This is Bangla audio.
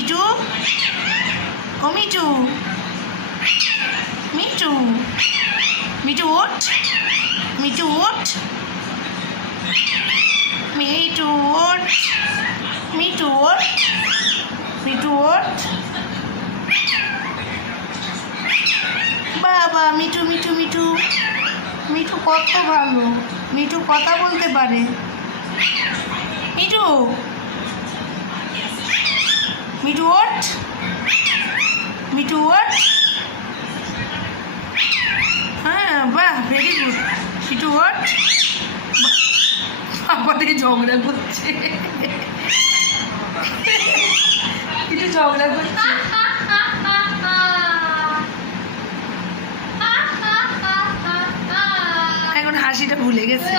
মিঠু, ও মিঠু, মিঠু, মিঠু ওঠ, মিঠু ওঠ, মিঠু ওঠ, মিঠু ওঠ, মিঠু ওঠ। বাবা মিঠু মিঠু মিঠু, মিঠু কত ভালো, মিঠু কথা বলতে পারে। মিঠু, মিঠু ওঠ, মিঠু ওঠ। হ্যাঁ বাহ, ভেরি গুড। মিঠু ওঠ। আমাদের ঝগড়া করছে, মিঠু ঝগড়া করছে। এখন হাসিটা ভুলে গেছে।